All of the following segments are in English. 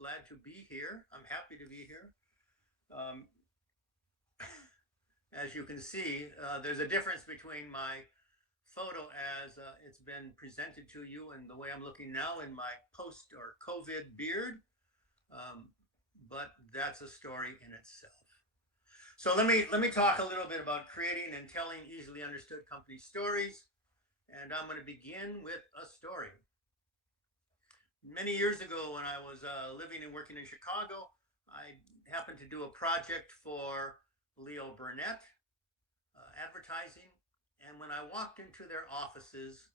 glad to be here. I'm happy to be here. Um, as you can see, there's a difference between my photo as it's been presented to you and the way I'm looking now in my post or COVID beard. Um, but that's a story in itself. So let me talk a little bit about creating and telling easily understood company stories. And I'm going to begin with a story. Many years ago, when I was living and working in Chicago, I happened to do a project for Leo Burnett advertising. And when I walked into their offices,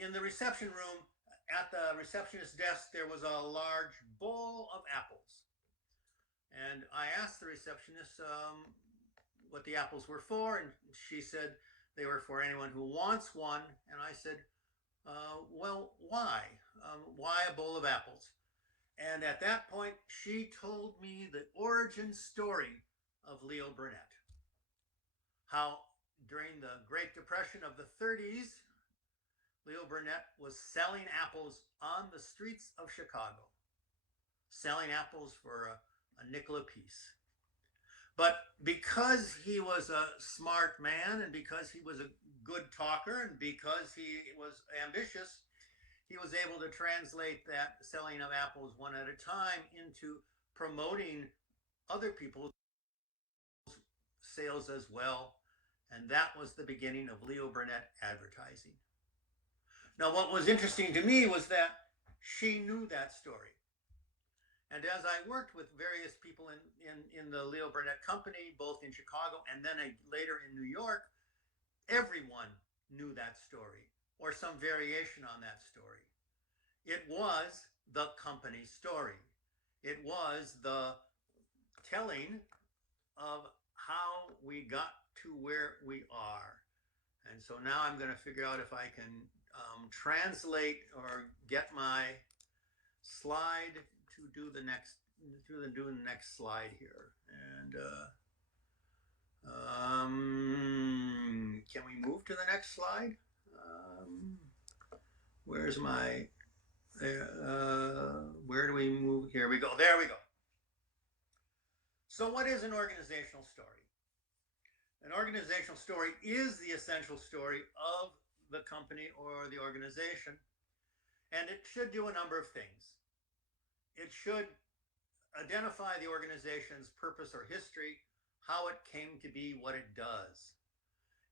in the reception room, at the receptionist desk, there was a large bowl of apples. And I asked the receptionist what the apples were for, and she said they were for anyone who wants one. And I said, well, why? Why a bowl of apples? And at that point, she told me the origin story of Leo Burnett. How during the Great Depression of the 30s, Leo Burnett was selling apples on the streets of Chicago, selling apples for a nickel a piece. But because he was a smart man and because he was a good talker and because he was ambitious, he was able to translate that selling of apples one at a time into promoting other people's sales as well. And that was the beginning of Leo Burnett advertising. Now, what was interesting to me was that she knew that story. And as I worked with various people in the Leo Burnett company, both in Chicago and then later in New York, everyone knew that story or some variation on that story. It was the company story. It was the telling of how we got to where we are. And so now I'm going to figure out if I can translate or get my slide to do the next slide here. And can we move to the next slide? Where's my where do we move? Here we go. There we go. So what is an organizational story? An organizational story is the essential story of the company or the organization, and it should do a number of things. It should identify the organization's purpose or history, how it came to be what it does.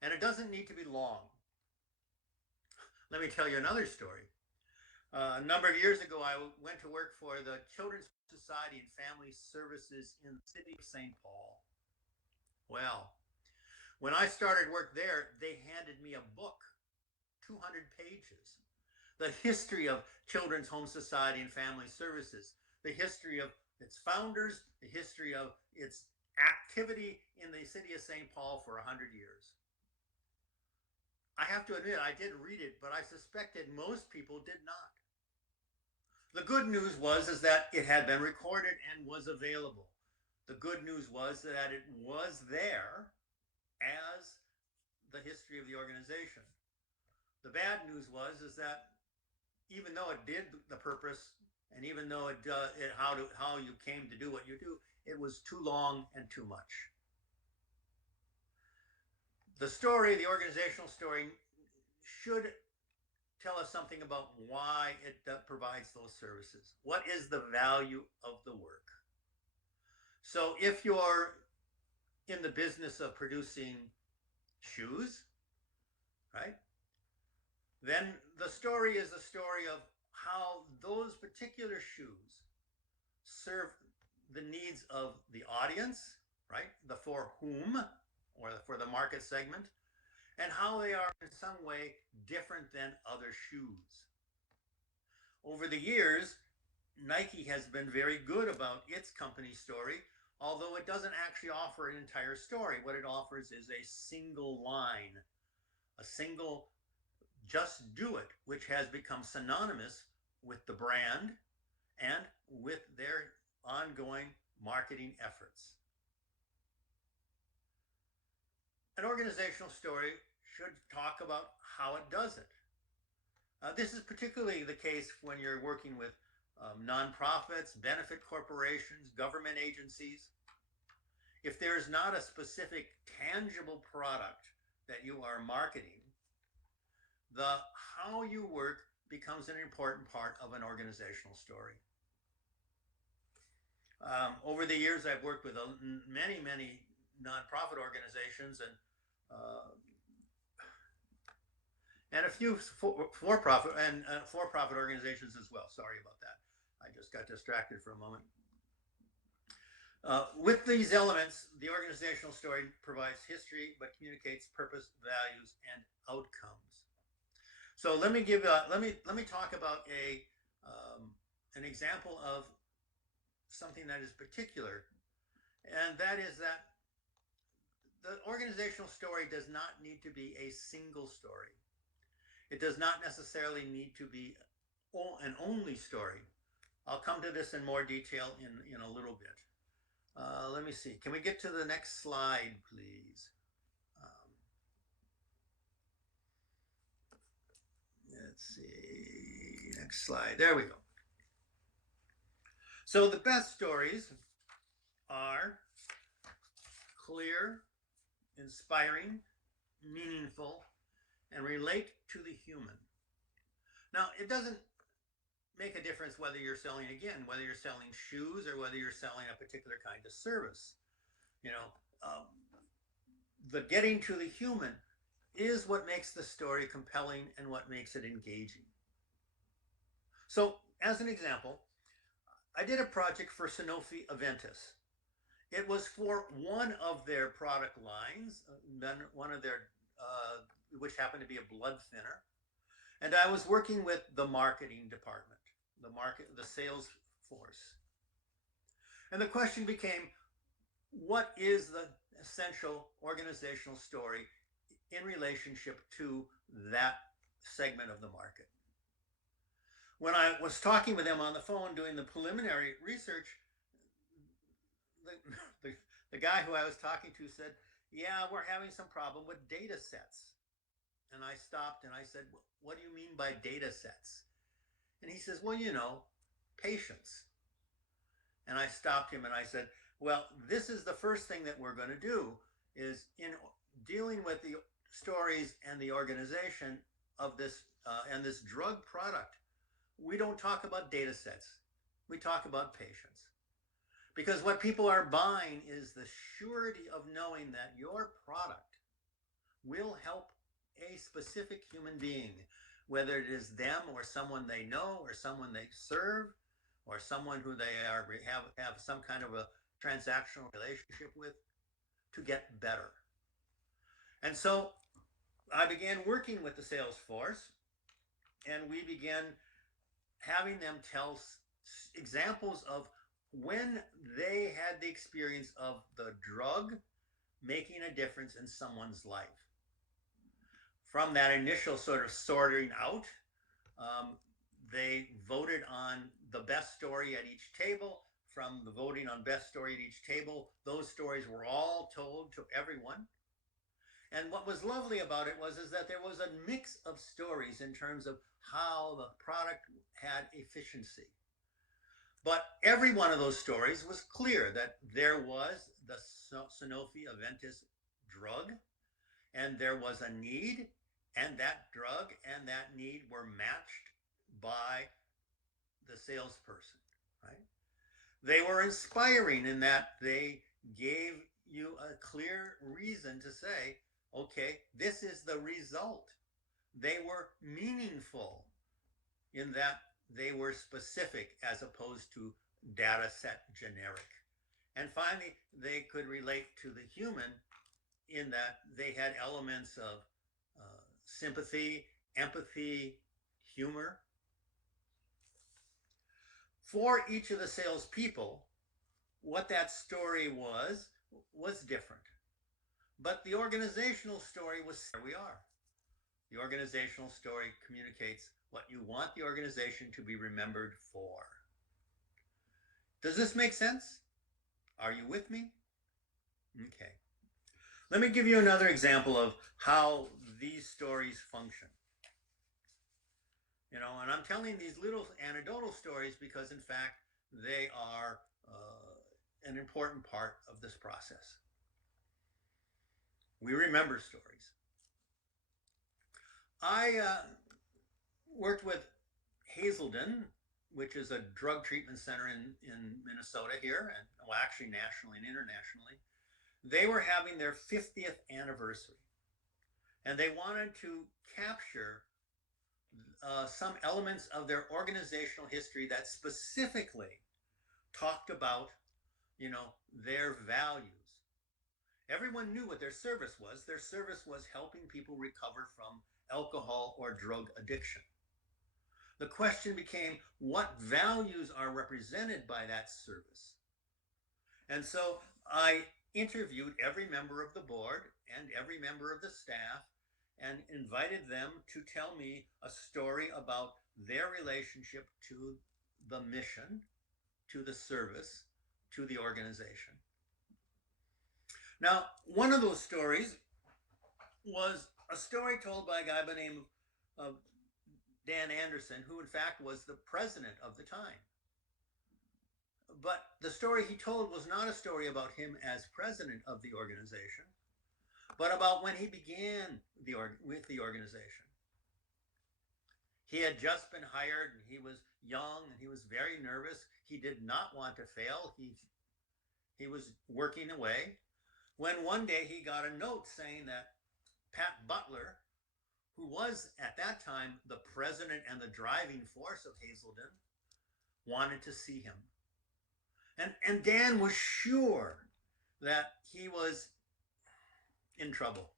And it doesn't need to be long. Let me tell you another story. A number of years ago, I went to work for the Children's Society and Family Services in the city of St. Paul. Well, when I started work there, they handed me a book, 200 pages. The history of Children's Home Society and Family Services, the history of its founders, the history of its activity in the city of St. Paul for 100 years. I have to admit, I did read it, but I suspected most people did not. The good news was that it had been recorded and was available. The good news was that it was there as the history of the organization. The bad news was that even though it did the purpose, and even though how you came to do what you do, it was too long and too much. The story, the organizational story, should tell us something about why it provides those services. What is the value of the work? So if you're in the business of producing shoes, right? Then the story is a story of how those particular shoes serve the needs of the audience, right? The for whom, or for the market segment, and how they are in some way different than other shoes. Over the years, Nike has been very good about its company story, although it doesn't actually offer an entire story. What it offers is a single line, a single just do it, which has become synonymous with the brand and with their ongoing marketing efforts. An organizational story should talk about how it does it. This is particularly the case when you're working with nonprofits, benefit corporations, government agencies. If there's not a specific tangible product that you are marketing, the how you work becomes an important part of an organizational story. Over the years, I've worked with many, many nonprofit organizations and a few for-profit organizations as well. Sorry about that. I just got distracted for a moment. With these elements, the organizational story provides history, but communicates purpose, values, and outcomes. So let me talk about an example of something that is particular, and that is that the organizational story does not need to be a single story. It does not necessarily need to be an only story. I'll come to this in more detail in a little bit. Let me see. Can we get to the next slide, please? Let's see. Next slide. There we go. So the best stories are clear, inspiring, meaningful, and relate to the human. Now, it doesn't make a difference whether you're selling shoes or whether you're selling a particular kind of service. The getting to the human is what makes the story compelling and what makes it engaging. So, as an example, I did a project for Sanofi Aventis. It was for one of their product lines, which happened to be a blood thinner. And I was working with the marketing department, the sales force. And the question became, what is the essential organizational story in relationship to that segment of the market? When I was talking with them on the phone doing the preliminary research, the guy who I was talking to said, yeah, we're having some problem with data sets. And I stopped and I said, what do you mean by data sets? And he says, well, patients. And I stopped him and I said, well, this is the first thing that we're going to do is in dealing with the stories and the organization of this and this drug product. We don't talk about data sets. We talk about patients. Because what people are buying is the surety of knowing that your product will help a specific human being, whether it is them or someone they know or someone they serve or someone who they have some kind of a transactional relationship with, to get better. And so I began working with the sales force, and we began having them tell examples of when they had the experience of the drug making a difference in someone's life. From that initial sort of sorting out, they voted on the best story at each table. From the voting on best story at each table, those stories were all told to everyone. And what was lovely about it is that there was a mix of stories in terms of how the product had efficiency. But every one of those stories was clear that there was the Sanofi Aventis drug, and there was a need, and that drug and that need were matched by the salesperson, right? They were inspiring in that they gave you a clear reason to say, okay, this is the result. They were meaningful in that they were specific as opposed to data set generic. And finally, they could relate to the human in that they had elements of sympathy, empathy, humor. For each of the salespeople, what that story was different. But the organizational story was, here we are. The organizational story communicates what you want the organization to be remembered for. Does this make sense? Are you with me? Okay. Let me give you another example of how these stories function. And I'm telling these little anecdotal stories because, in fact, they are an important part of this process. We remember stories. I worked with Hazelden, which is a drug treatment center in Minnesota here, and well, actually nationally and internationally. They were having their 50th anniversary, and they wanted to capture some elements of their organizational history that specifically talked about, their values. Everyone knew what their service was. Their service was helping people recover from alcohol or drug addiction. The question became, what values are represented by that service? And so I interviewed every member of the board and every member of the staff and invited them to tell me a story about their relationship to the mission, to the service, to the organization. Now, one of those stories was a story told by a guy by the name of Dan Anderson, who in fact was the president of the time. But the story he told was not a story about him as president of the organization, but about when he began with the organization. He had just been hired and he was young and he was very nervous. He did not want to fail. He was working away when one day he got a note saying that Pat Butler, who was at that time the president and the driving force of Hazelden, wanted to see him. And Dan was sure that he was in trouble.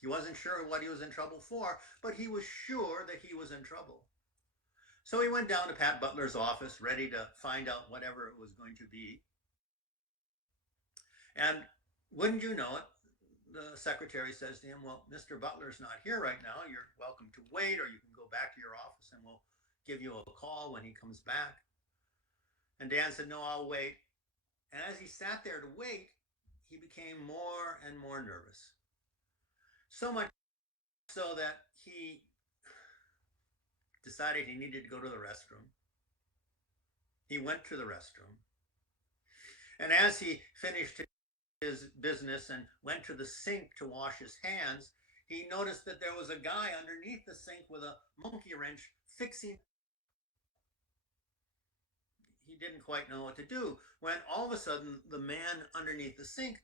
He wasn't sure what he was in trouble for, but he was sure that he was in trouble. So he went down to Pat Butler's office, ready to find out whatever it was going to be. And wouldn't you know it, the secretary says to him, well, Mr. Butler's not here right now. You're welcome to wait, or you can go back to your office and we'll give you a call when he comes back. And Dan said, no, I'll wait. And as he sat there to wait, he became more and more nervous. So much so that he decided he needed to go to the restroom. He went to the restroom. And as he finished his business and went to the sink to wash his hands, he noticed that there was a guy underneath the sink with a monkey wrench fixing. He didn't quite know what to do when all of a sudden the man underneath the sink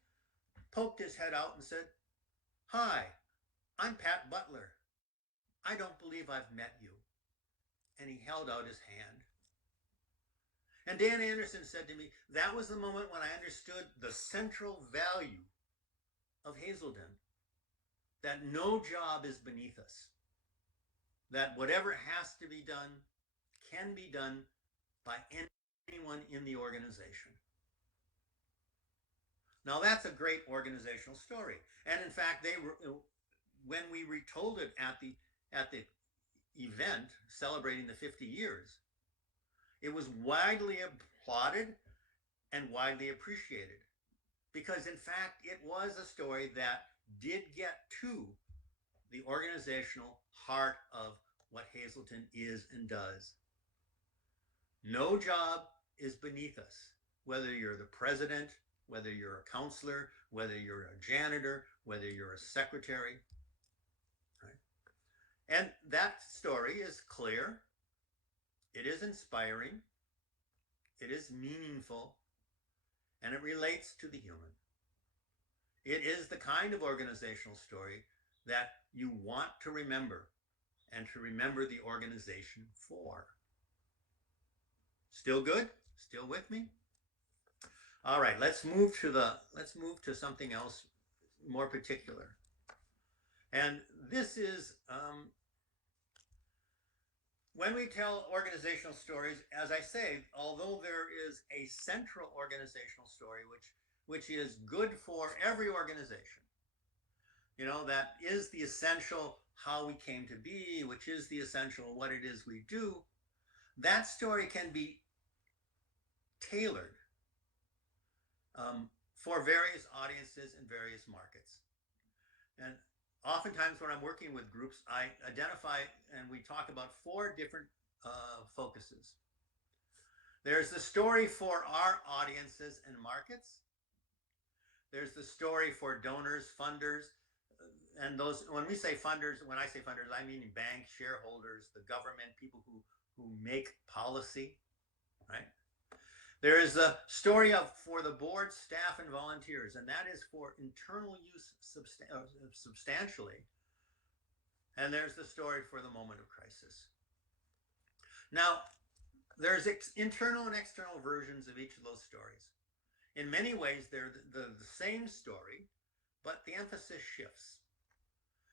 poked his head out and said, hi, I'm Pat Butler. I don't believe I've met you. And he held out his hand. And Dan Anderson said to me, that was the moment when I understood the central value of Hazelden, that no job is beneath us, that whatever has to be done can be done by anyone in the organization. Now that's a great organizational story. And in fact, when we retold it at the event celebrating the 50 years, it was widely applauded and widely appreciated because, in fact, it was a story that did get to the organizational heart of what Hazelden is and does. No job is beneath us, whether you're the president, whether you're a counselor, whether you're a janitor, whether you're a secretary. Right? And that story is clear. It is inspiring, it is meaningful, and it relates to the human. It is the kind of organizational story that you want to remember and to remember the organization for. Still good? Still with me? All right, let's move to something else more particular. And this is when we tell organizational stories, as I say, although there is a central organizational story which is good for every organization, that is the essential how we came to be, which is the essential what it is we do, that story can be tailored for various audiences and various markets. And Oftentimes when I'm working with groups, I identify and we talk about four different focuses. There's the story for our audiences and markets. There's the story for donors, funders, and those. When we say funders, when I say funders, I mean banks, shareholders, the government, people who make policy, right? There is a story for the board, staff, and volunteers, and that is for internal use substantially. And there's the story for the moment of crisis. Now, there's internal and external versions of each of those stories. In many ways, they're the same story, but the emphasis shifts.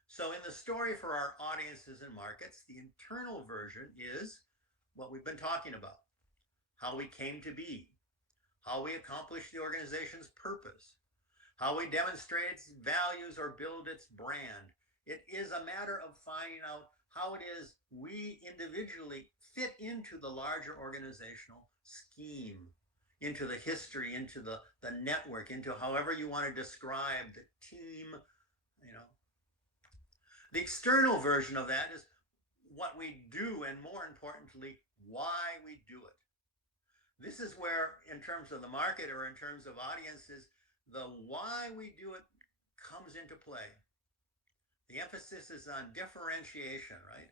So in the story for our audiences and markets, the internal version is what we've been talking about. How we came to be, how we accomplish the organization's purpose, how we demonstrate its values or build its brand. It is a matter of finding out how it is we individually fit into the larger organizational scheme, into the history, into the network, into however you want to describe the team, you know. The external version of that is what we do, and more importantly, why we do it. This is where, in terms of the market or in terms of audiences, the why we do it comes into play. The emphasis is on differentiation, right?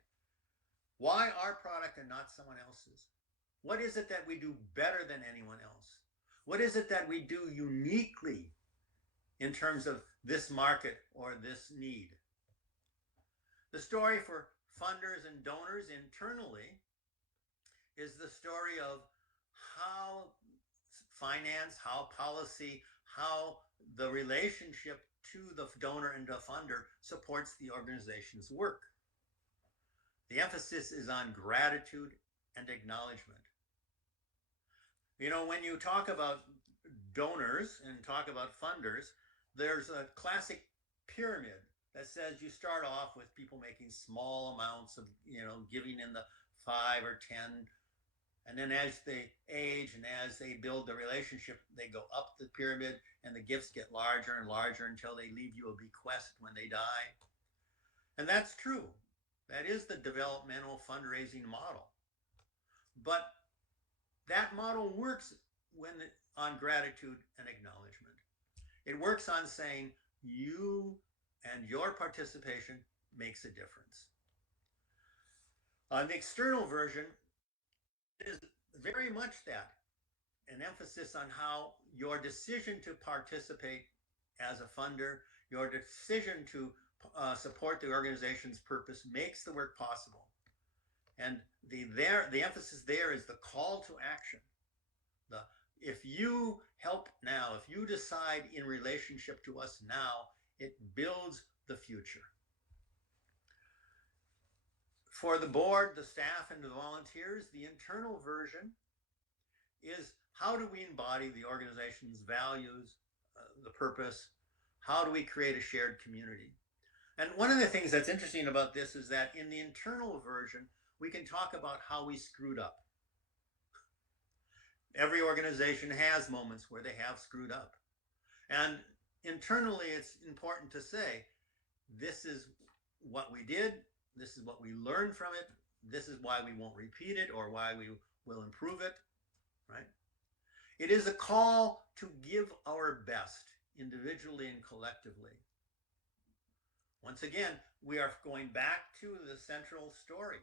Why our product and not someone else's? What is it that we do better than anyone else? What is it that we do uniquely in terms of this market or this need? The story for funders and donors internally is the story of how finance, how policy, how the relationship to the donor and the funder supports the organization's work. The emphasis is on gratitude and acknowledgement. You know, when you talk about donors and talk about funders, there's a classic pyramid that says you start off with people making small amounts of, giving in the 5 or 10. And then as they age and as they build the relationship, they go up the pyramid and the gifts get larger and larger until they leave you a bequest when they die. And that's true. That is the developmental fundraising model. But that model works on gratitude and acknowledgement. It works on saying you and your participation makes a difference. On the external version, it is very much that, an emphasis on how your decision to participate as a funder, your decision to support the organization's purpose makes the work possible. And the emphasis there is the call to action. If you help now, if you decide in relationship to us now, it builds the future. For the board, the staff, and the volunteers, the internal version is how do we embody the organization's values, the purpose? How do we create a shared community? And one of the things that's interesting about this is that in the internal version, we can talk about how we screwed up. Every organization has moments where they have screwed up. And internally, it's important to say, this is what we did, this is what we learned from it, this is why we won't repeat it or why we will improve it, right? It is a call to give our best individually and collectively. Once again, we are going back to the central story.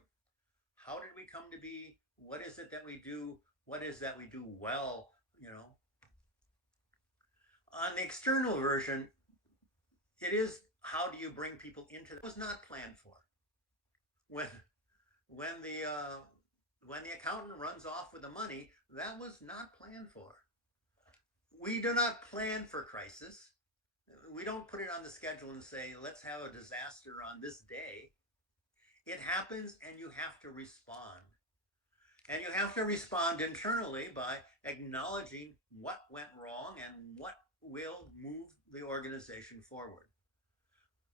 How did we come to be? What is it that we do? What is that we do well, On the external version, it is how do you bring people into it was not planned for. When the accountant runs off with the money, that was not planned for. We do not plan for crisis. We don't put it on the schedule and say, let's have a disaster on this day. It happens and you have to respond. And you have to respond internally by acknowledging what went wrong and what will move the organization forward.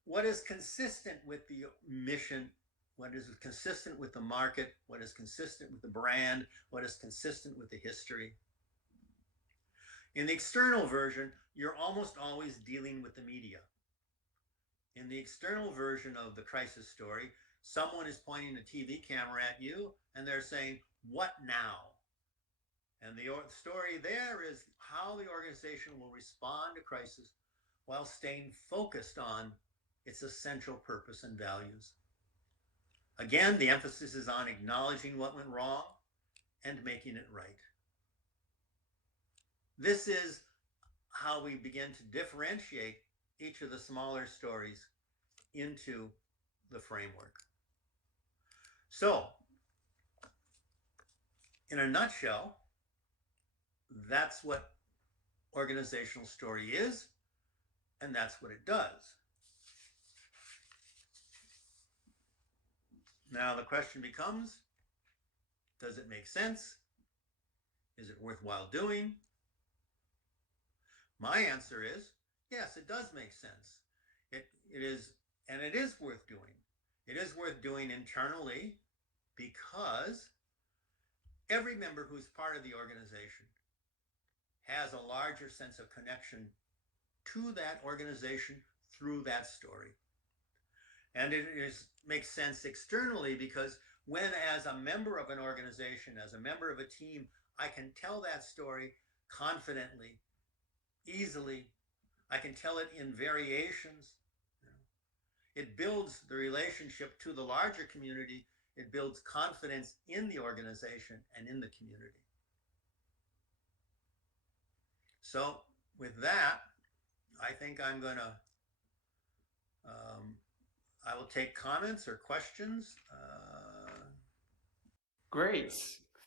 What is consistent with the mission, what is consistent with the market, what is consistent with the brand, what is consistent with the history. In the external version, you're almost always dealing with the media. In the external version of the crisis story, someone is pointing a TV camera at you and they're saying, "What now?" And the story there is how the organization will respond to crisis while staying focused on its essential purpose and values. Again, the emphasis is on acknowledging what went wrong and making it right. This is how we begin to differentiate each of the smaller stories into the framework. So, in a nutshell, that's what organizational story is, and that's what it does. Now the question becomes, does it make sense? Is it worthwhile doing? My answer is, yes, it does make sense. It is, and it is worth doing. It is worth doing internally because every member who's part of the organization has a larger sense of connection to that organization through that story. And it makes sense externally because when, as a member of an organization, as a member of a team, I can tell that story confidently, easily, I can tell it in variations. It builds the relationship to the larger community. It builds confidence in the organization and in the community. So with that, I think I'm going to, I will take comments or questions. Great.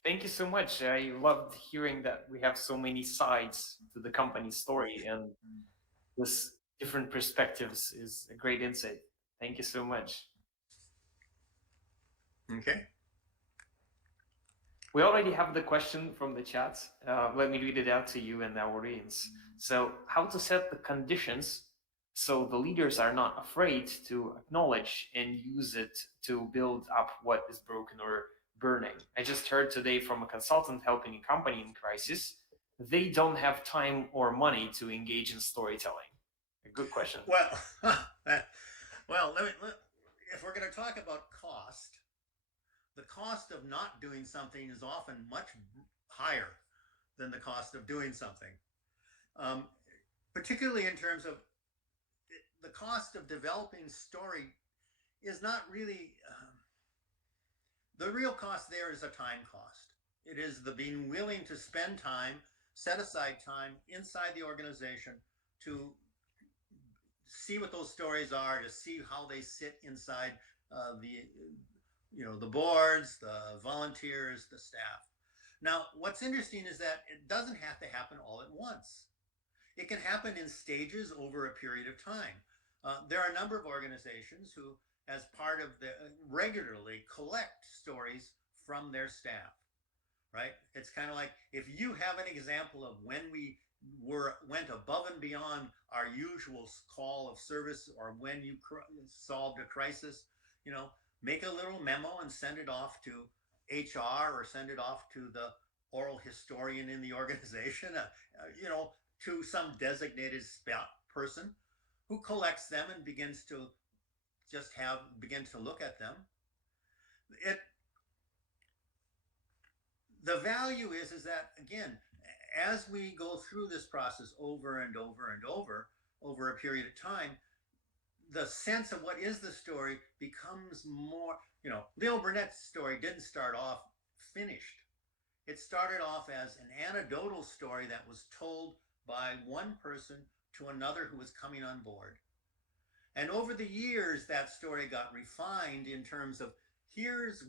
Thank you so much. I loved hearing that we have so many sides to the company story, and this different perspectives is a great insight. Thank you so much. Okay. We already have the question from the chat. Let me read it out to you and our audience. So, how to set the conditions so the leaders are not afraid to acknowledge and use it to build up what is broken or burning. I just heard today from a consultant helping a company in crisis. They don't have time or money to engage in storytelling. A good question. Well, well, if we're going to talk about cost, the cost of not doing something is often much higher than the cost of doing something, particularly in terms of the cost of developing story is not really the real cost. There is a time cost. It is the being willing to spend time, set aside time inside the organization to see what those stories are, to see how they sit inside the boards, the volunteers, the staff. Now, what's interesting is that it doesn't have to happen all at once. It can happen in stages over a period of time. There are a number of organizations who, as part of regularly collect stories from their staff, right? It's kind of like if you have an example of when we went above and beyond our usual call of service, or when you solved a crisis, make a little memo and send it off to HR or send it off to the oral historian in the organization, to some designated person who collects them and begins to look at them. The value is that, again, as we go through this process over and over and over a period of time, the sense of what is the story becomes more, Leo Burnett's story didn't start off finished. It started off as an anecdotal story that was told by one person to another who was coming on board. And over the years, that story got refined in terms of here's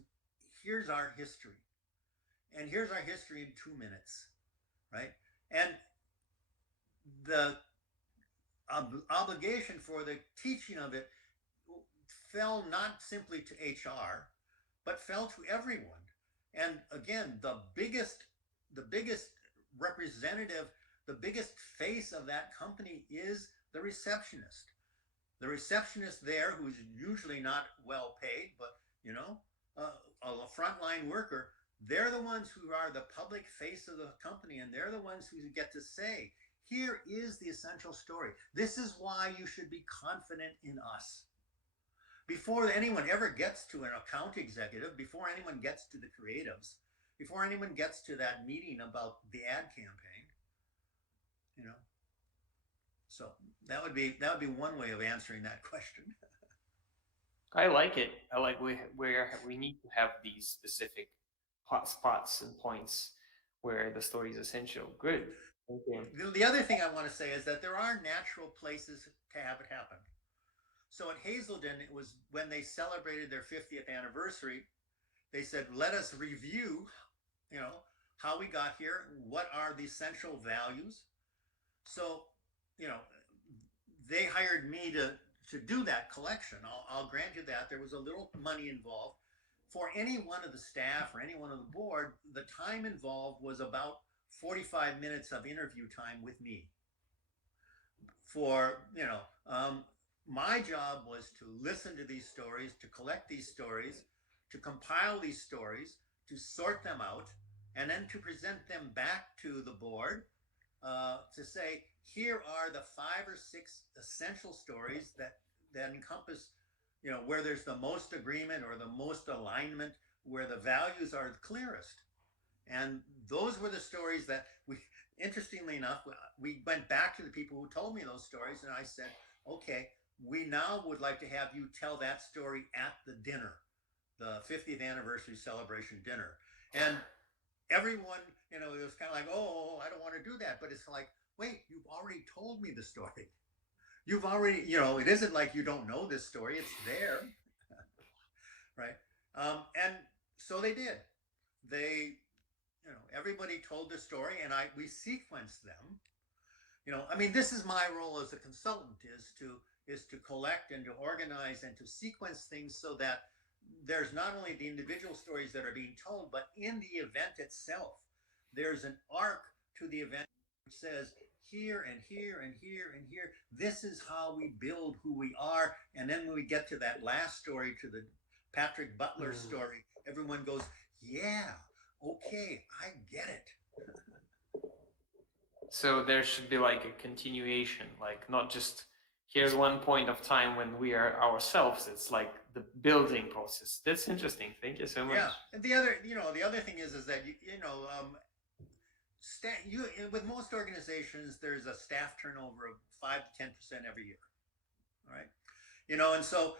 our history. And here's our history in 2 minutes, right? And the obligation for the teaching of it fell not simply to HR, but fell to everyone. And again, the biggest representative, the biggest face of that company is the receptionist. The receptionist there, who's usually not well paid, but a frontline worker, they're the ones who are the public face of the company, and they're the ones who get to say, here is the essential story. This is why you should be confident in us. Before anyone ever gets to an account executive, before anyone gets to the creatives, before anyone gets to that meeting about the ad campaign, you know. So that would be one way of answering that question. I like it. I like we need to have these specific hot spots and points where the story is essential. Good. Okay. The other thing I want to say is that there are natural places to have it happen. So at Hazelden, it was when they celebrated their 50th anniversary, they said, let us review, how we got here, what are the essential values. So, they hired me to do that collection. I'll grant you that. There was a little money involved. For any one of the staff or any one of the board, the time involved was about 45 minutes of interview time with me. My job was to listen to these stories, to collect these stories, to compile these stories, to sort them out, and then to present them back to the board to say, here are the 5 or 6 essential stories that encompass, where there's the most agreement or the most alignment, where the values are the clearest. And those were the stories that interestingly enough, we went back to the people who told me those stories, and I said, okay, we now would like to have you tell that story at the dinner, the 50th anniversary celebration dinner. And everyone, it was kind of like, oh, I don't want to do that. But it's like, wait, you've already told me the story. You've already, it isn't like you don't know this story. It's there. Right. And so they did. They, everybody told the story, and we sequenced them. This is my role as a consultant, is to collect and to organize and to sequence things so that there's not only the individual stories that are being told, but in the event itself, there's an arc to the event which says here and here and here and here, this is how we build who we are. And then when we get to that last story, to the Patrick Butler story, everyone goes, yeah, okay, I get it. So there should be like a continuation, like not just here's one point of time when we are ourselves. It's like the building process. That's interesting. Thank you so much. Yeah, and the other thing is that with most organizations, there's a staff turnover of 5 to 10% every year. All right, and so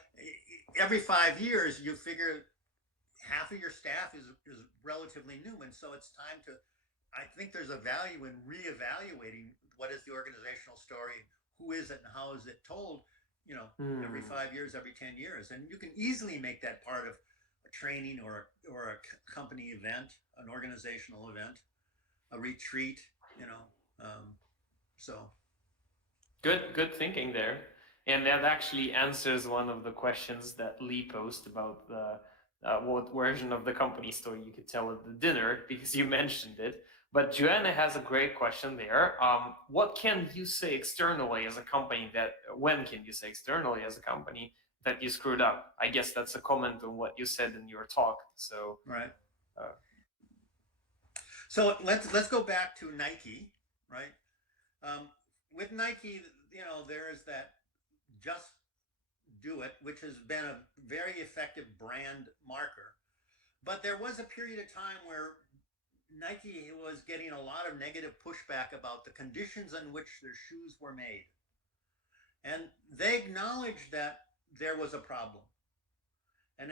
every 5 years, you figure half of your staff is relatively new, and so it's time to. I think there's a value in reevaluating what is the organizational story, who is it, and how is it told, every 5 years, every 10 years. And you can easily make that part of a training or a company event, an organizational event, a retreat, so. Good thinking there. And that actually answers one of the questions that Lee posed about what version of the company story you could tell at the dinner, because you mentioned it. But Joanna has a great question there. What can you say externally as a company when can you say externally as a company that you screwed up? I guess that's a comment on what you said in your talk. So right. So let's go back to Nike, right? With Nike, there is that just do it, which has been a very effective brand marker. But there was a period of time where Nike was getting a lot of negative pushback about the conditions in which their shoes were made. And they acknowledged that there was a problem. And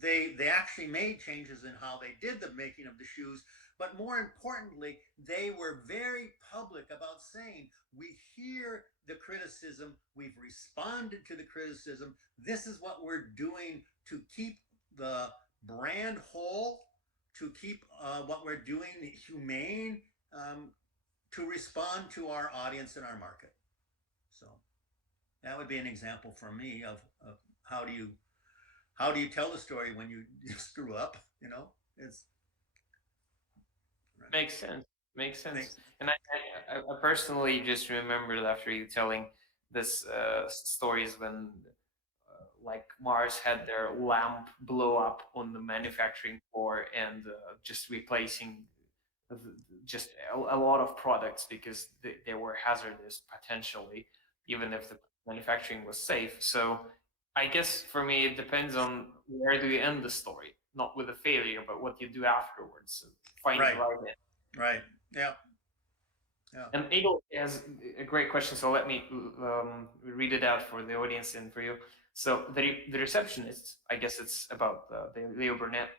they actually made changes in how they did the making of the shoes. But more importantly, they were very public about saying, we hear the criticism, we've responded to the criticism, this is what we're doing to keep the brand whole, to keep what we're doing humane, to respond to our audience and our market. So that would be an example for me of how do you tell the story when you screw up? It's right. Makes sense. And I personally just remembered after you telling this stories when like Mars had their lamp blow up on the manufacturing floor, and just replacing just a lot of products because they were hazardous potentially, even if the manufacturing was safe. So I guess for me, it depends on where do you end the story, not with a failure, but what you do afterwards. So find the Right. right end. Right. Yeah. Yeah. And Adel has a great question, so let me read it out for the audience and for you. So the receptionist, I guess it's about the Leo Burnett,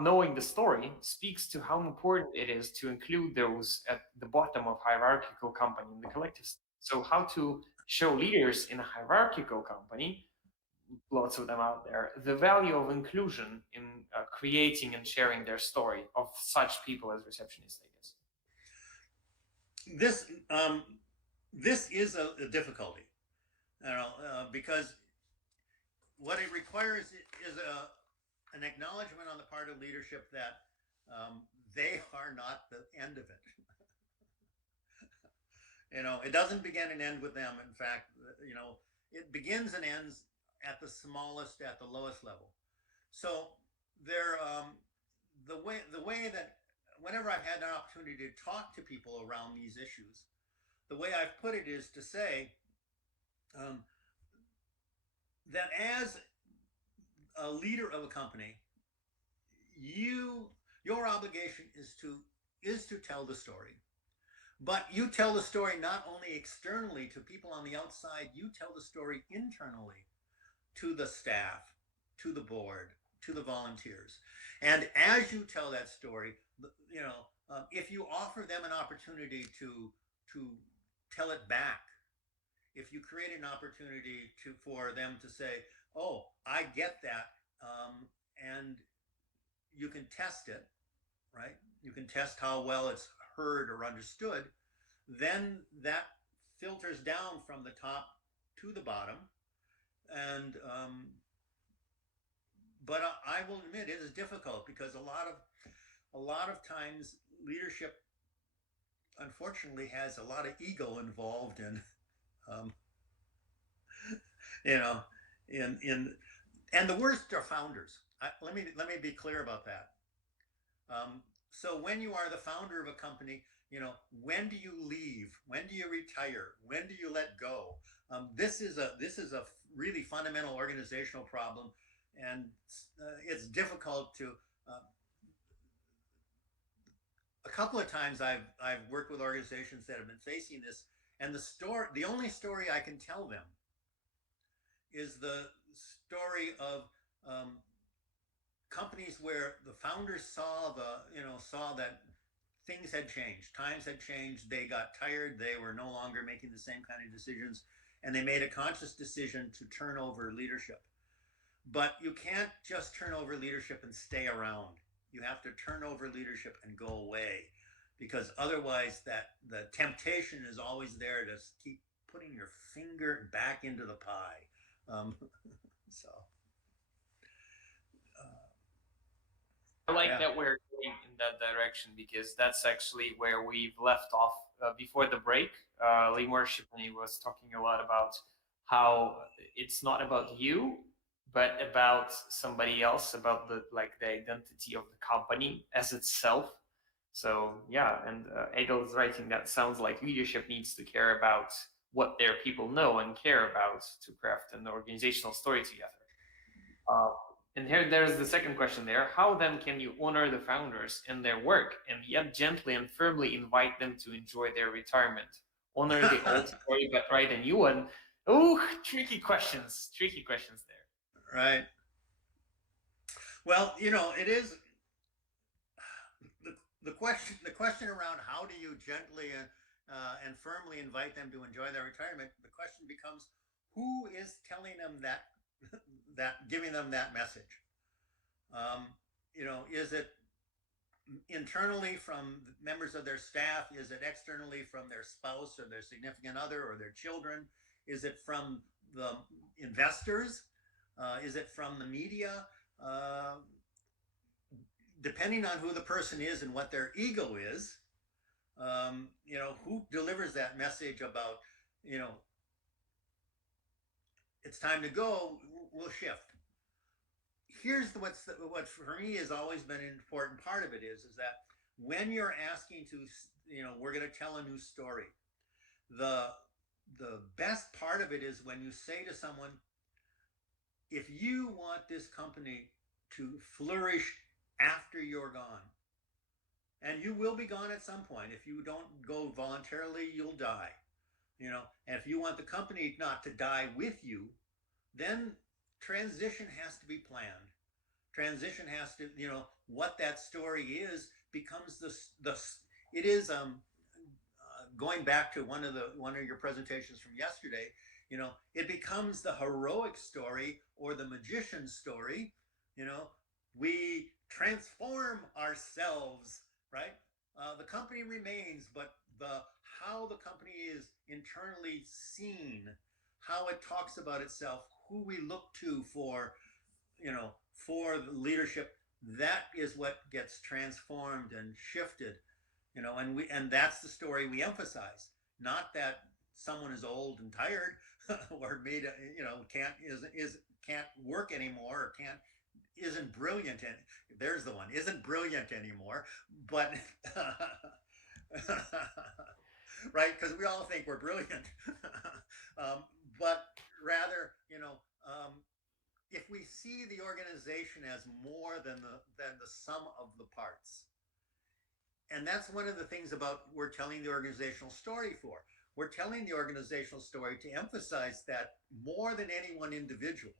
knowing the story speaks to how important it is to include those at the bottom of hierarchical company in the collective. So how to show leaders in a hierarchical company, lots of them out there, the value of inclusion in creating and sharing their story of such people as receptionists, I guess. This this is a difficulty, because what it requires is an acknowledgement on the part of leadership that they are not the end of it. It doesn't begin and end with them. In fact, it begins and ends at the smallest, at the lowest level. So there, the way that whenever I've had an opportunity to talk to people around these issues, the way I've put it is to say um, that as a leader of a company, your obligation is to tell the story. But you tell the story not only externally to people on the outside, you tell the story internally to the staff, to the board, to the volunteers. And as you tell that story, if you offer them an opportunity to tell it back, if you create an opportunity for them to say, "Oh, I get that," and you can test it, right? You can test how well it's heard or understood. Then that filters down from the top to the bottom, and but I will admit it is difficult because a lot of times leadership, unfortunately, has a lot of ego involved in, um, you know, in and the worst are founders. Let me be clear about that. So when you are the founder of a company, when do you leave? When do you retire? When do you let go? This is a really fundamental organizational problem, and it's difficult to. A couple of times I've worked with organizations that have been facing this, and the only story I can tell them is the story of um, companies where the founders saw that things had changed, times had changed, they got tired, they were no longer making the same kind of decisions, and they made a conscious decision to turn over leadership. But you can't just turn over leadership and stay around. You have to turn over leadership and go away, because otherwise that the temptation is always there to keep putting your finger back into the pie. So I like yeah. that we're going in that direction because that's actually where we've left off before the break. Lemur Shipley was talking a lot about how it's not about you, but about somebody else, about the identity of the company as itself. So yeah, and Egel is writing that sounds like leadership needs to care about what their people know and care about to craft an organizational story together. Uh, and there's the second question there. How then can you honor the founders and their work and yet gently and firmly invite them to enjoy their retirement? Honor the old story, but write a new one. Oh, tricky questions. Tricky questions there. Right. Well, it is the question around how do you gently and firmly invite them to enjoy their retirement. The question becomes, who is telling them that giving them that message? Is it internally from members of their staff? Is it externally from their spouse or their significant other or their children? Is it from the investors? Is it from the media? Depending on who the person is and what their ego is, who delivers that message about, it's time to go, will shift. Here's what for me has always been an important part of it is that when you're asking to, we're going to tell a new story. The best part of it is when you say to someone, if you want this company to flourish after you're gone, and you will be gone at some point. If you don't go voluntarily, you'll die. And if you want the company not to die with you, then transition has to be planned. Transition has to, what that story is becomes the it is going back to one of your presentations from yesterday. It becomes the heroic story or the magician story. We transform ourselves, right? The company remains, but how the company is internally seen, how it talks about itself, who we look to for the leadership, that is what gets transformed and shifted. And that's the story we emphasize. Not that someone is old and tired or made can't work anymore or isn't brilliant, and there's the one, isn't brilliant anymore, but right, because we all think we're brilliant. But rather, if we see the organization as more than the sum of the parts. And that's one of the things about we're telling the organizational story for. We're telling the organizational story to emphasize that more than any one individual,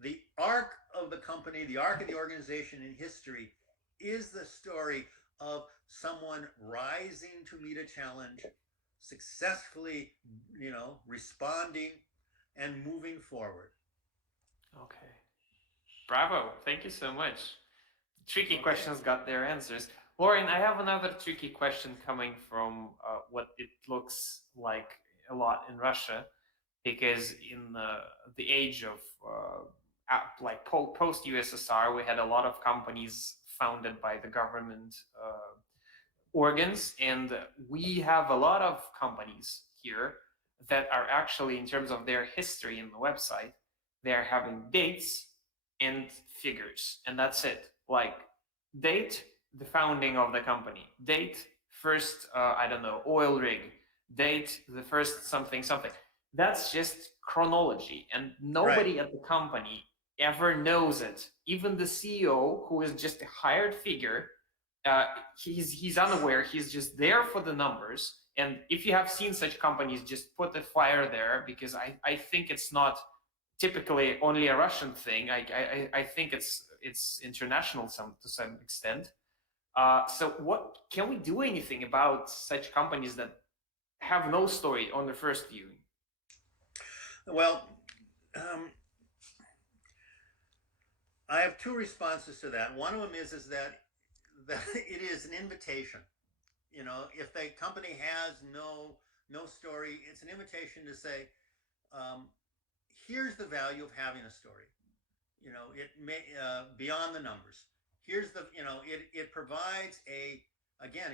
the arc of the company, the arc of the organization in history is the story of someone rising to meet a challenge, successfully, responding and moving forward. Okay. Bravo. Thank you so much. Tricky questions got their answers. Loren, I have another tricky question coming from what it looks like a lot in Russia, because in the age of like post USSR, we had a lot of companies founded by the government organs, and we have a lot of companies here that are actually, in terms of their history in the website, they're having dates and figures, and that's it. Like date, the founding of the company, date, first oil rig, date, the first something. That's just chronology, and nobody at the company ever knows it. Even the CEO, who is just a hired figure, he's unaware. He's just there for the numbers. And if you have seen such companies, just put the flyer there, because I think it's not typically only a Russian thing. I think it's international to some extent. So what can we do anything about such companies that have no story on the first view? Well, I have two responses to that. One of them is that it is an invitation. If the company has no story, it's an invitation to say, here's the value of having a story. It may beyond the numbers. Here's the it provides it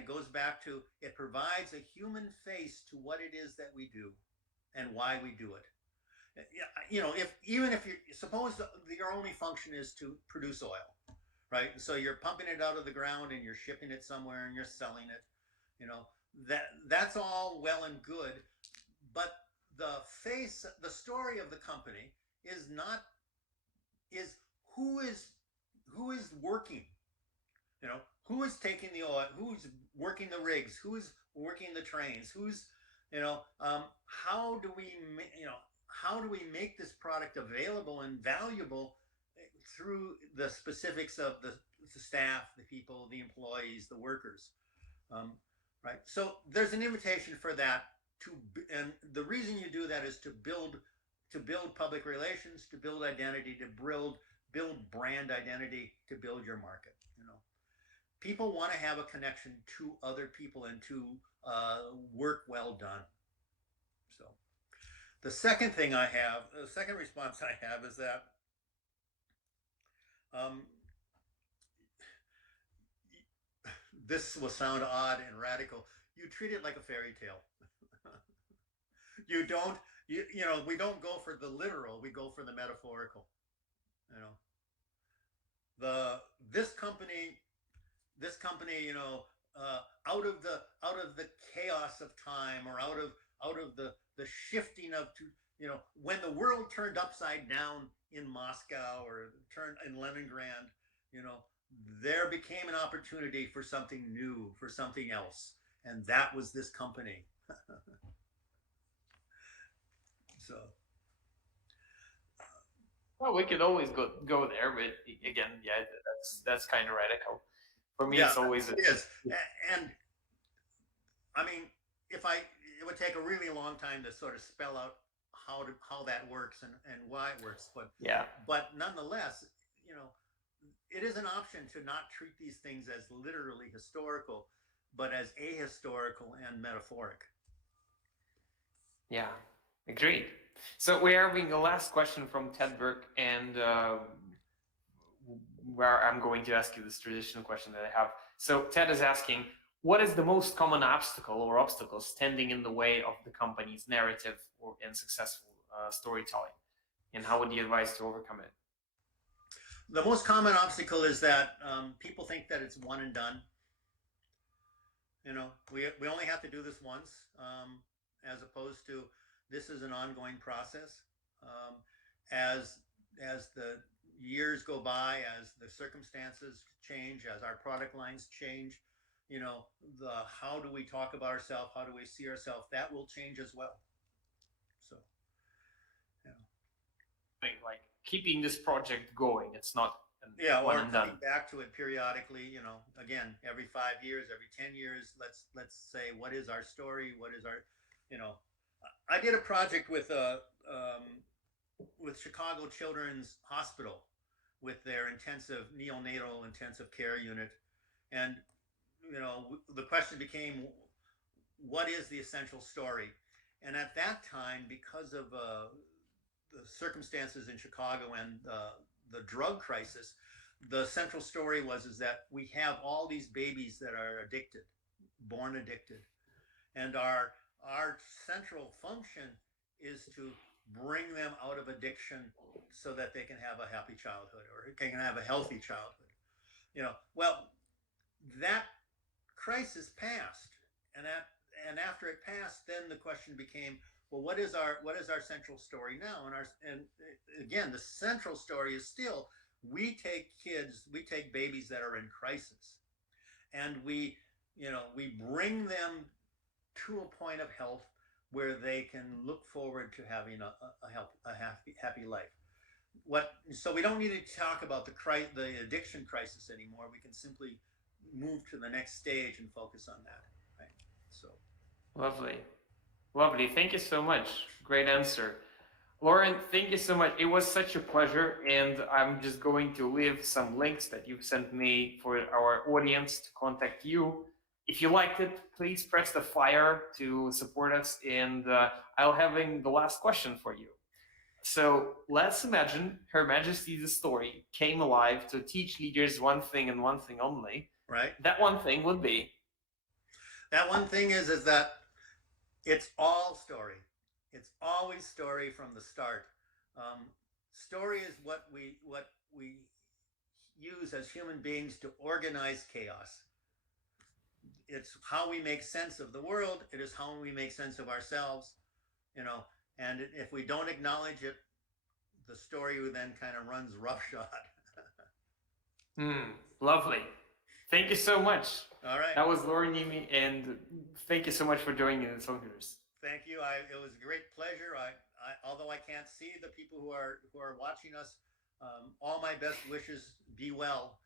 goes back to, it provides a human face to what it is that we do and why we do it. If you suppose your only function is to produce oil, right? So you're pumping it out of the ground and you're shipping it somewhere and you're selling it. That's all well and good, but the story of the company is who is working, who is taking the oil, who's working the rigs, who's working the trains, who's, how do we make this product available and valuable through the specifics of the staff, the people, the employees, the workers, right? So there's an invitation for that and the reason you do that is to build public relations, to build identity, to build brand identity, to build your market. People want to have a connection to other people and to work well done. So the second response I have is that this will sound odd and radical. You treat it like a fairy tale. We don't go for the literal, we go for the metaphorical. This company this company, out of the chaos of time, or out of the shifting of, when the world turned upside down in Moscow, or turned in Leningrad, you know, there became an opportunity for something new, for something else, and that was this company. So Well, we could always go there, but again, yeah, that's kind of radical. For me, yeah, it's always it is. And I mean, if I, it would take a really long time to sort of spell out how that works, and why it works. yeah, But nonetheless, you know, it is an option to not treat these things as literally historical, but as ahistorical and metaphoric. yeah, agreed. So we are having the last question from Ted Burke, and where I'm going to ask you this traditional question that I have. So Ted is asking, what is the most common obstacle or obstacles standing in the way of the company's narrative and successful storytelling? And how would you advise to overcome it? The most common obstacle is that people think that it's one and done. We only have to do this once, as opposed to this is an ongoing process. As the years go by, as the circumstances change, as our product lines change, the how do we talk about ourselves, how do we see ourselves, that will change as well. So, Like keeping this project going. It's not yeah, one or and coming done. back to it periodically. Again, every 5 years, every 10 years. Let's say, what is our story? What is our, you know, I did a project with Chicago Children's Hospital, with their neonatal intensive care unit, and the question became, what is the essential story? And at that time, because of the circumstances in Chicago and the drug crisis, the central story was is that we have all these babies that are addicted, born addicted, and our central function is to bring them out of addiction so that they can have a happy childhood, or can have a healthy childhood. Well, that crisis passed, and after it passed, then the question became, well, what is our central story now? And again, the central story is still, we take babies that are in crisis, and we bring them to a point of health where they can look forward to having a happy life. So we don't need to talk about the addiction crisis anymore. We can simply move to the next stage and focus on that, right? So Lovely. Lovely. Thank you so much. Great answer. Loren, thank you so much. It was such a pleasure. And I'm just going to leave some links that you've sent me for our audience to contact you. If you liked it, please press the fire to support us. And I'll having the last question for you. So let's imagine Her Majesty's story came alive to teach leaders one thing and one thing only. right, That one thing would be. that one thing is that it's all story. It's always story from the start. Story is what we use as human beings to organize chaos. It's how we make sense of the world. It is how we make sense of ourselves. And if we don't acknowledge it, the story then kind of runs roughshod. Lovely. Thank you so much. All right. That was Loren Niemi, and thank you so much for joining the Songers. Thank you. It was a great pleasure. Although I can't see the people who are watching us, all my best wishes. Be well.